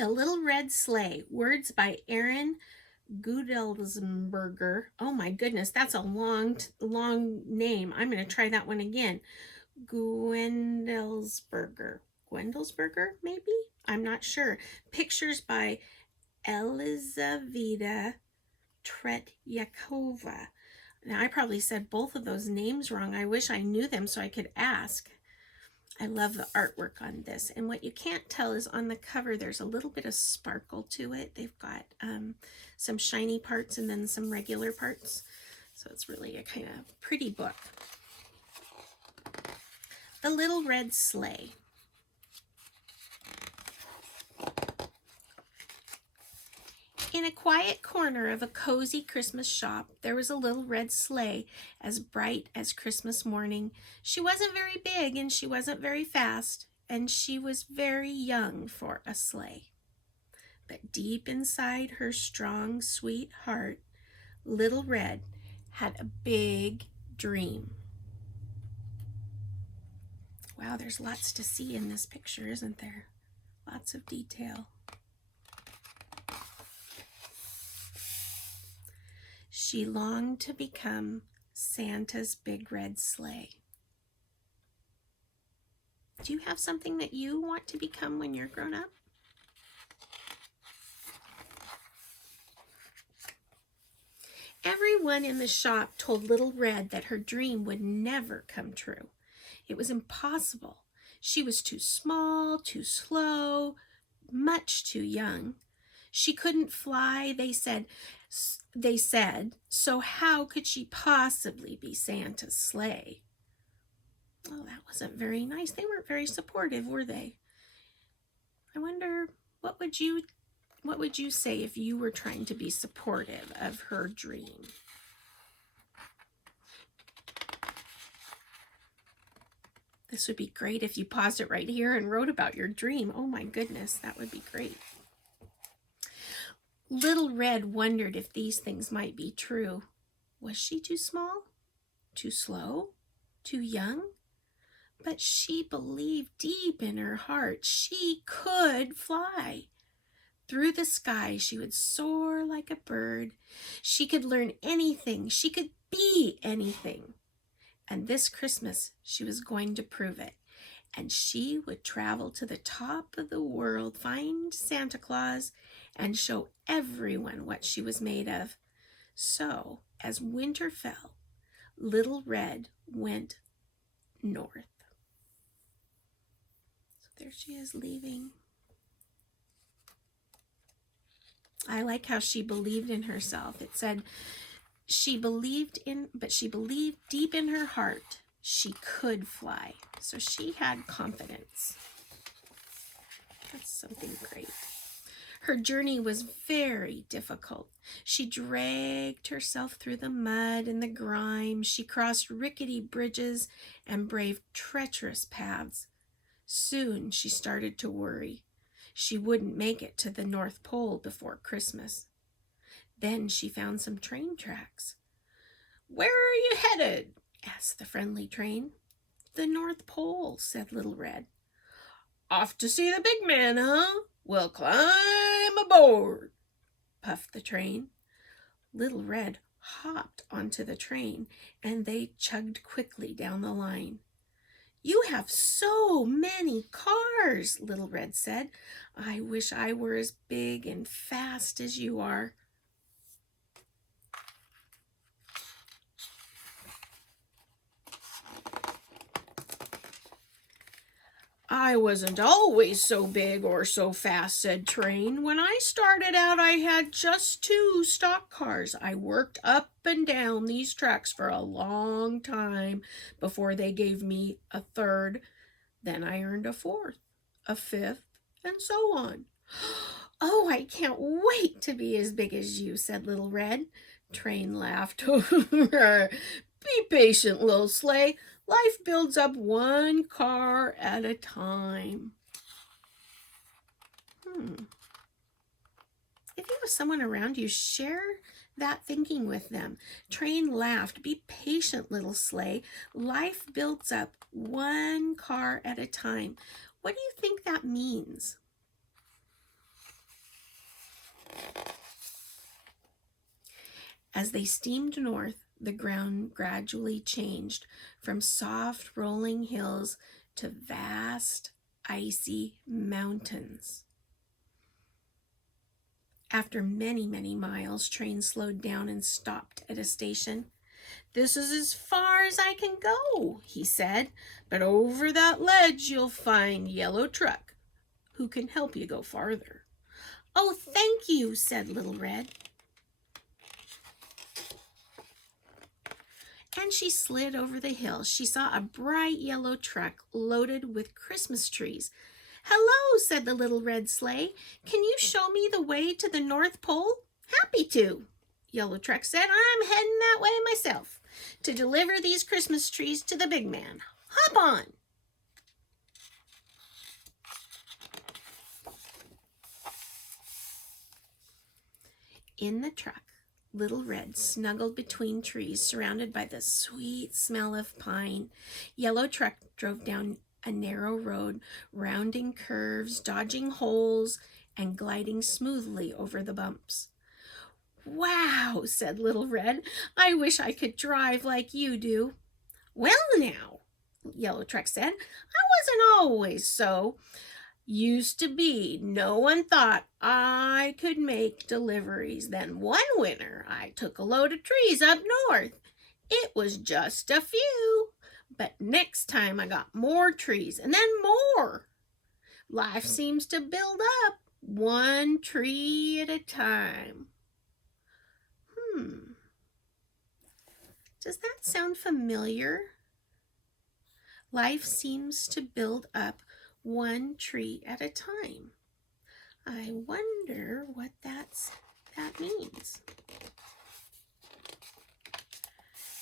The Little Red Sleigh, words by Aaron Gudelsberger. Oh my goodness, that's a long name. I'm going to try that one again. Gwendelsberger, maybe? I'm not sure. Pictures by Elizaveta Tretyakova. Now, I probably said both of those names wrong. I wish I knew them so I could ask. I love the artwork on this. And what you can't tell is on the cover, there's a little bit of sparkle to it. They've got some shiny parts and then some regular parts. So it's really a kind of pretty book. The Little Red Sleigh. In a quiet corner of a cozy Christmas shop, there was a little red sleigh as bright as Christmas morning. She wasn't very big and she wasn't very fast, and she was very young for a sleigh. But deep inside her strong, sweet heart, Little Red had a big dream. Wow, there's lots to see in this picture, isn't there? Lots of detail. She longed to become Santa's big red sleigh. Do you have something that you want to become when you're grown up? Everyone in the shop told Little Red that her dream would never come true. It was impossible. She was too small, too slow, much too young. She couldn't fly, they said, so how could she possibly be Santa's sleigh? Oh, that wasn't very nice. They weren't very supportive, were they? I wonder, what would you say if you were trying to be supportive of her dream? This would be great if you paused it right here and wrote about your dream. Oh my goodness, that would be great. Little Red wondered if these things might be true. Was she too small? Too slow? Too young? But she believed deep in her heart she could fly. Through the sky, she would soar like a bird. She could learn anything. She could be anything. And this Christmas, she was going to prove it. And she would travel to the top of the world, find Santa Claus, and show everyone what she was made of. So, as winter fell, Little Red went north. So there she is leaving. I like how she believed in herself. It said but she believed deep in her heart she could fly. So she had confidence. That's something great. Her journey was very difficult. She dragged herself through the mud and the grime. She crossed rickety bridges and braved treacherous paths. Soon she started to worry. She wouldn't make it to the North Pole before Christmas. Then she found some train tracks. "Where are you headed?" asked the friendly train. "The North Pole," said Little Red. "Off to see the big man, huh? Well, climb aboard," puffed the train. Little Red hopped onto the train, and they chugged quickly down the line. "You have so many cars," Little Red said. "I wish I were as big and fast as you are." "I wasn't always so big or so fast," said Train. "When I started out, I had just 2 stock cars. I worked up and down these tracks for a long time before they gave me a 3rd. Then I earned a 4th, a 5th, and so on." "Oh, I can't wait to be as big as you," said Little Red. Train laughed. "Be patient, little sleigh. Life builds up 1 car at a time." If you have someone around you, share that thinking with them. Train laughed. "Be patient, little sleigh. Life builds up 1 car at a time." What do you think that means? As they steamed north, the ground gradually changed from soft rolling hills to vast icy mountains. After many, many miles, train slowed down and stopped at a station. "This is as far as I can go," he said, "but over that ledge you'll find Yellow Truck, who can help you go farther." "Oh, thank you," said Little Red. And she slid over the hill. She saw a bright yellow truck loaded with Christmas trees. "Hello," said the Little Red Sleigh. "Can you show me the way to the North Pole?" "Happy to," Yellow Truck said. "I'm heading that way myself to deliver these Christmas trees to the big man. Hop on." In the truck, Little Red snuggled between trees, surrounded by the sweet smell of pine. Yellow Truck drove down a narrow road, rounding curves, dodging holes, and gliding smoothly over the bumps. "Wow," said Little Red. "I wish I could drive like you do." "Well now," Yellow Truck said, "I wasn't always so. Used to be. No one thought I could make deliveries. Then one winter I took a load of trees up north. It was just a few. But next time I got more trees and then more. Life seems to build up one tree at a time." Does that sound familiar? Life seems to build up one tree at a time. I wonder what that means.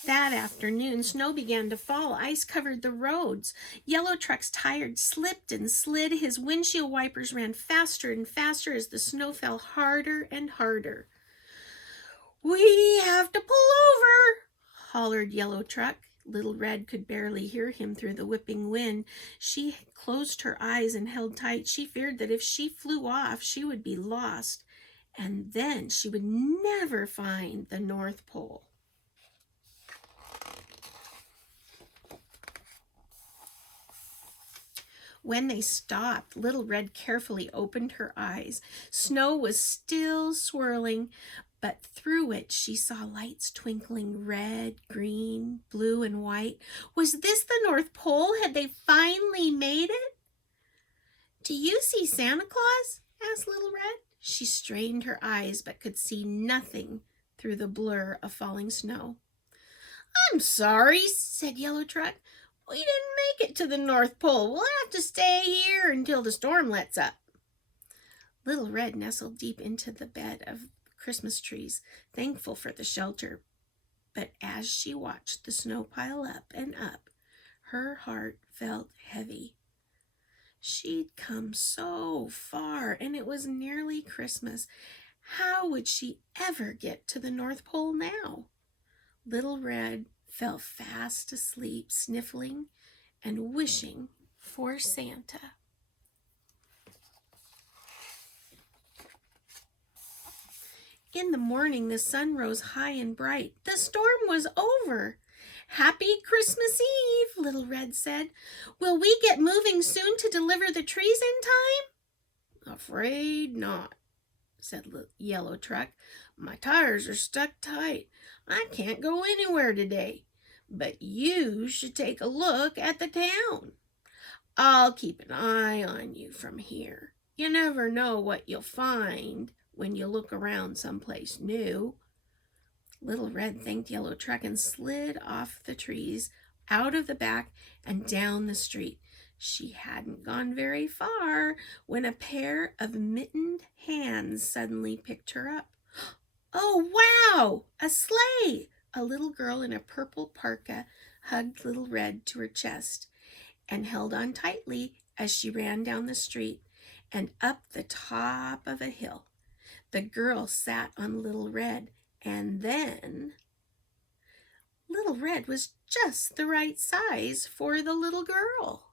That afternoon, snow began to fall. Ice covered the roads. Yellow Truck's tires slipped and slid. His windshield wipers ran faster and faster as the snow fell harder and harder. "We have to pull over," hollered Yellow Truck. Little Red could barely hear him through the whipping wind. She closed her eyes and held tight. She feared that if she flew off, she would be lost, and then she would never find the North Pole. When they stopped, Little Red carefully opened her eyes. Snow was still swirling, but through it she saw lights twinkling red, green, blue, and white. Was this the North Pole? Had they finally made it? "Do you see Santa Claus?" asked Little Red. She strained her eyes but could see nothing through the blur of falling snow. "I'm sorry," said Yellow Truck. "We didn't make it to the North Pole. We'll have to stay here until the storm lets up." Little Red nestled deep into the bed of Christmas trees, thankful for the shelter. But as she watched the snow pile up and up, her heart felt heavy. She'd come so far, and it was nearly Christmas. How would she ever get to the North Pole now? Little Red fell fast asleep, sniffling and wishing for Santa. In the morning, the sun rose high and bright. The storm was over. "Happy Christmas Eve," Little Red said. "Will we get moving soon to deliver the trees in time?" "Afraid not," said Yellow Truck. "My tires are stuck tight. I can't go anywhere today. But you should take a look at the town. I'll keep an eye on you from here. You never know what you'll find when you look around someplace new." Little Red thanked Yellow Truck and slid off the trees, out of the back, and down the street. She hadn't gone very far when a pair of mittened hands suddenly picked her up. "Oh, wow! A sleigh!" A little girl in a purple parka hugged Little Red to her chest and held on tightly as she ran down the street and up the top of a hill. The girl sat on Little Red, and then Little Red was just the right size for the little girl.